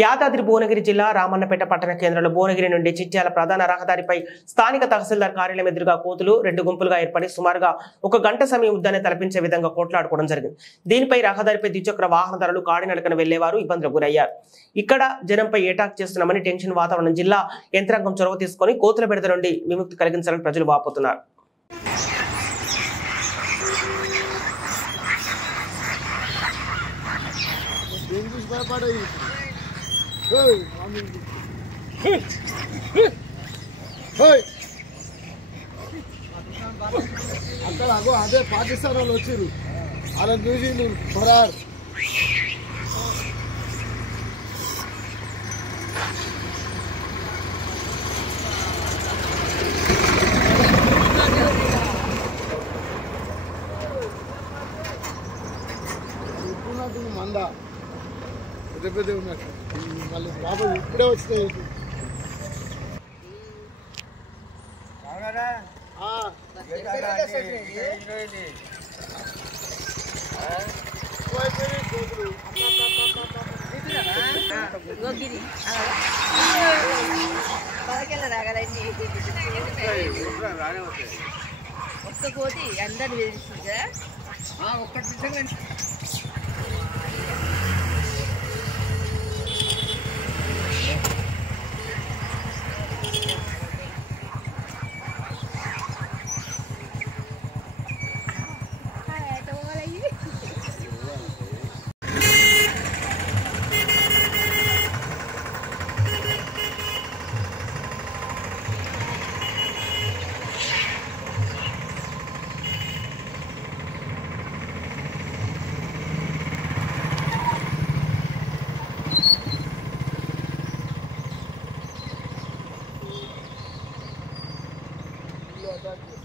యాదాద్రి భువనగిరి జిల్లా రామన్నపేట పట్టణ కేంద్రంలో భువనగిరి నుండి చిట్యాల ప్రధాన రహదారిపై స్థానిక తహసీల్దార్ కార్యాలయం ఎదురుగా కోతులు రెండు గుంపులుగా ఏర్పడి సుమారుగా 1 గంట సమయం ఉద్దాన్ని తలపించే విధంగా కోట్లాడుకోవడం జరిగింది. దీనిపై రహదారిపై ద్విచక్ర వాహనదారులు కాడినడకన వెళ్లేవారు ఇబ్బందులకు గురయ్యారు. ఇక్కడ జనంపై ఏటాక్ చేస్తున్నామని టెన్షన్ వాతావరణం జిల్లా యంత్రాంగం చొరవ తీసుకుని కోతుల బెడద నుండి విముక్తి కలిగించాలని ప్రజలు వాపోతున్నారు. అదే పాకిస్తాన్ వాళ్ళు వచ్చారు అలా చూసి ఫరార్ మంద పెద్ద పెద్ద ఉన్నట్టు మళ్ళీ బాబు ఇప్పుడే వచ్చినాయి. ఒక్కటి అందరు Thank you.